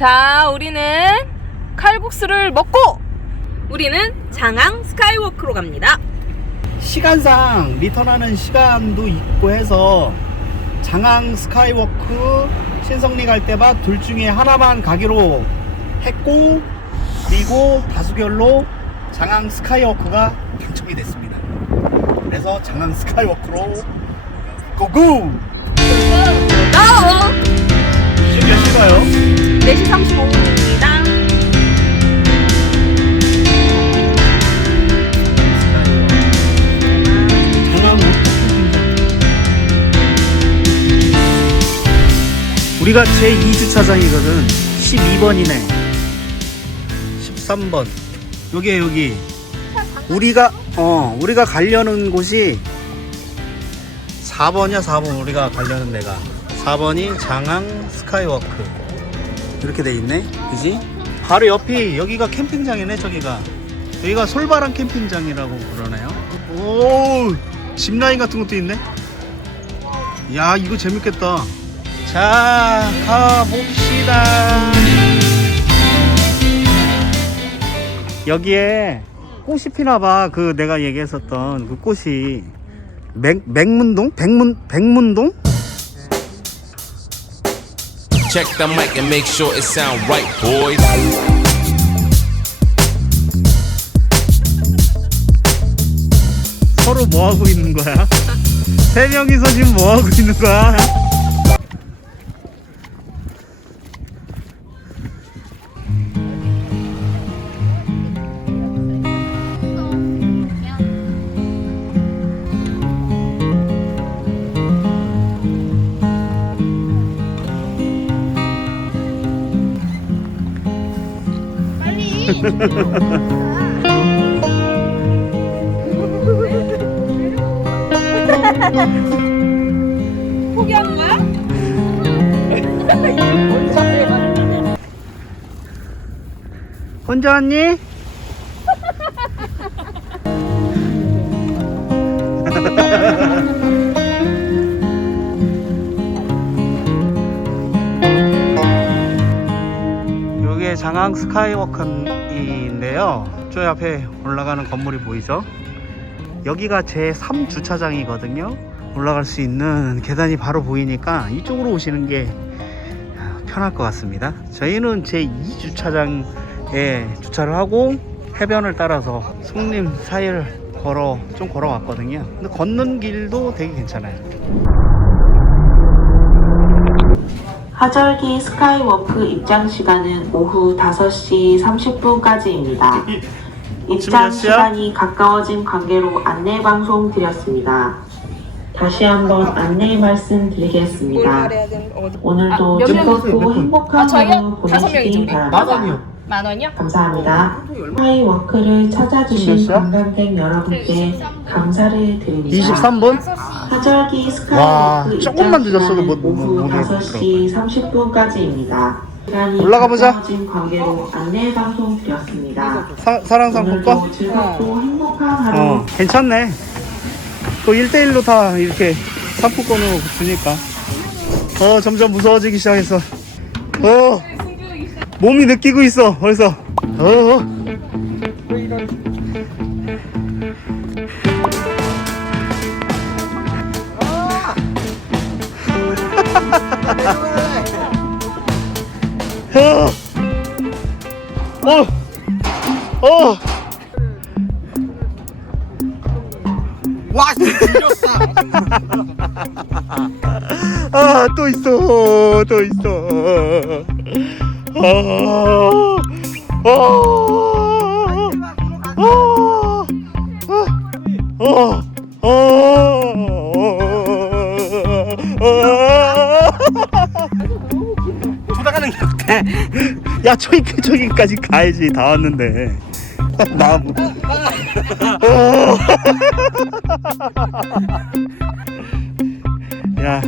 자, 우리는 칼국수를 먹고 우리는 장항 스카이워크로 갑니다. 시간상 리턴하는 시간도 있고 해서 장항 스카이워크 신성리 갈 때만 둘 중에 하나만 가기로 했고 그리고 다수결로 장항 스카이워크가 당첨이 됐습니다. 그래서 장항 스카이워크로 고고! 나오! 몇 시가요? 4시 35분입니다. 장항 우리가 제 2주차장이거든. 12번이네. 13번. 여기 여기. 우리가 어 우리가 가려는 곳이 4번이야 4번. 우리가 가려는 데가 4번이 장항 스카이워크. 이렇게 돼 있네. 그지? 바로 옆이 여기가 캠핑장이네 저기가. 여기가 솔바람 캠핑장이라고 그러네요. 오 짚라인 같은 것도 있네. 야 이거 재밌겠다. 자 가봅시다. 여기에 꽃이 피나봐. 그 내가 얘기했었던 그 꽃이 맹, 맹문동? 백문, 백문동? Check the mic and make sure it sound right, boys. 서로 뭐 하고 있는 거야? 세 명이서 지금 뭐 하고 있는 거야? 포기하는 거야? 혼자 왔니? 장항 스카이워크인데요. 저 앞에 올라가는 건물이 보이죠? 여기가 제 3주차장이거든요. 올라갈 수 있는 계단이 바로 보이니까 이쪽으로 오시는 게 편할 것 같습니다. 저희는 제 2주차장에 주차를 하고 해변을 따라서 송림 사이를 걸어 좀 걸어왔거든요. 근데 걷는 길도 되게 괜찮아요. 하절기 스카이워크 입장 시간은 오후 5시 30분까지입니다. 입장? 시간이 가까워진 관계로 안내 방송 드렸습니다. 다시 한번 안내 말씀드리겠습니다. 오늘도 몇 명? 즐겁고 몇 분? 행복한 아, 저희요? 하루 다섯 보내시기 명이죠. 바랍니다. 만 원이요? 감사합니다. 스카이워크를 몇 찾아주신 시야? 관광객 여러분께 감사를 드립니다. 23분? 하절기 와, 스카이워크 조금만 입장 늦었어도 뭐- 시간은 뭐- 오후 뭐- 뭐- 5시 30분까지입니다. 시간이 올라가 보자. 가까워진 관계로 안내 방송 드렸습니다. 사, 사랑 상품권? 오늘도 즐겁고 행복한 하루 어, 괜찮네. 또 1대1로 다 이렇게 상품권으로 주니까. 어, 점점 무서워지기 시작했어. 어, 몸이 느끼고 있어, 벌써. 어. 어, 어, 어. 아, 또 있어, 또 있어. 아, 아, 아, 아, 아, 돌아가는 게 어때? 야, 저기, 저기까지 가야지. 다 왔는데. 나, 뭐. 어. 야. 야.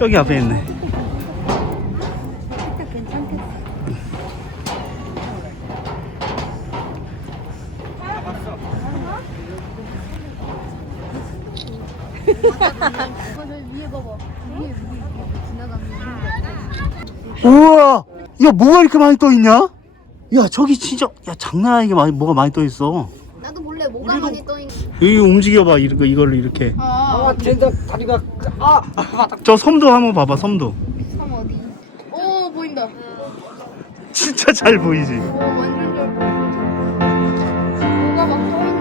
저기 앞에 있네. 우와! 야, 뭐가 이렇게 많이 떠있냐? 야, 저기 진짜, 야, 장난 아니게 많이, 뭐가 많이 떠있어. 몰래 뭐가 많이 떠 있는. 여기 움직여봐 이거 이걸로 이렇게 아, 저 섬도 한번 봐봐 섬도 섬 어디? 오 보인다. 진짜 잘 보이지 오 완전 잘 보인다. 뭐가 막 떠 있는.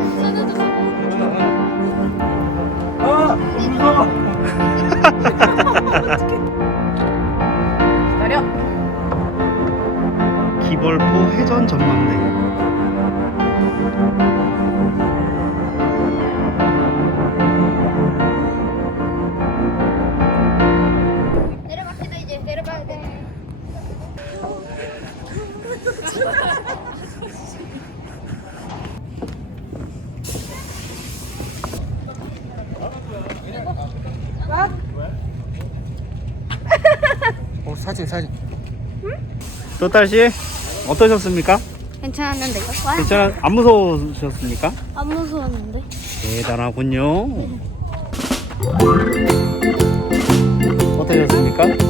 기다려. 기벌포 해전 전망대 또딸씨 어떠셨습니까? 괜찮았는데요? 와, 괜찮아 안 무서우셨습니까? 안 무서웠는데. 대단하군요 어떠셨습니까?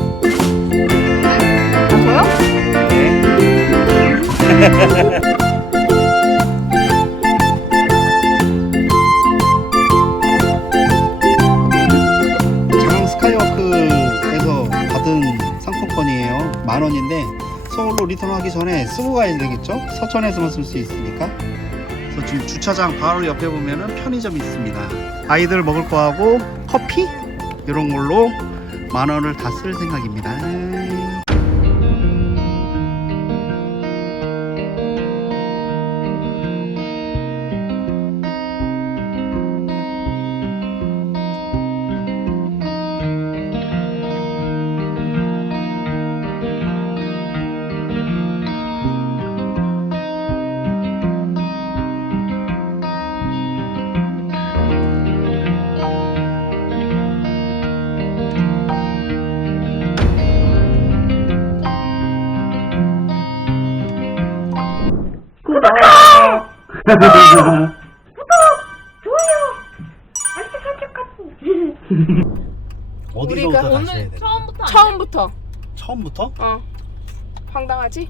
서울로 리턴하기 전에 쓰고 가야 되겠죠? 서천에서만 쓸 수 있으니까. 그래서 지금 주차장 바로 옆에 보면은 편의점이 있습니다. 아이들 먹을 거하고 커피 이런 걸로 만 원을 다 쓸 생각입니다. 우리가 다시 해야 돼? 처음부터 처음부터. 처음부터? 어. 황당하지?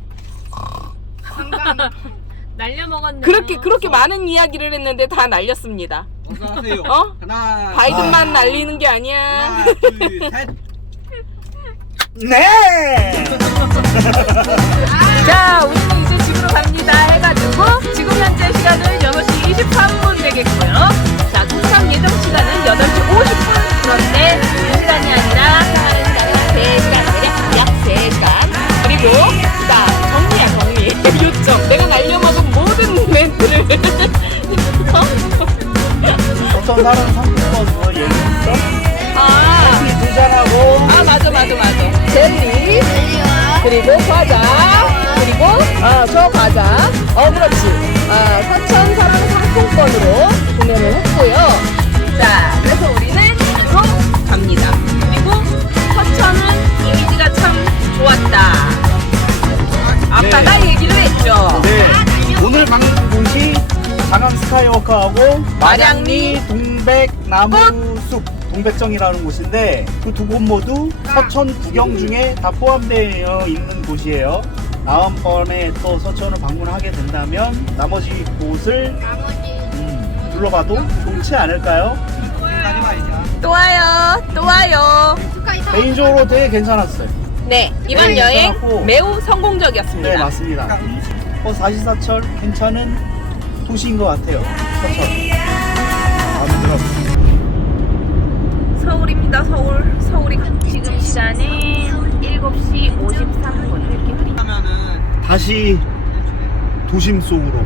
날려 먹었네. 그렇게 그렇게 많은 이야기를 했는데 다 날렸습니다. 어서하세요. 어? 하나, 바이든만 날리는 게 아니야. 하나, 둘, 셋. 네! 자, 우리는 6시 스카이워크하고 마량리 동백나무숲. 동백정이라는 곳인데 그 두 곳 모두 서천 구경 중에 다 포함되어 있는 곳이에요. 다음번에 또 서천을 방문하게 된다면 나머지 곳을 음, 둘러봐도 좋지 않을까요? 또 와요. 또 와요. 개인적으로 되게 괜찮았어요. 네 이번 네, 여행 괜찮았고. 매우 성공적이었습니다. 네 맞습니다. 어, 사시사철 괜찮은 도시인 것 같아요. 서천. 서울입니다 서울 서울이 지금 시간은 7시 53분 이렇게 흐리 하면은 다시 도심 속으로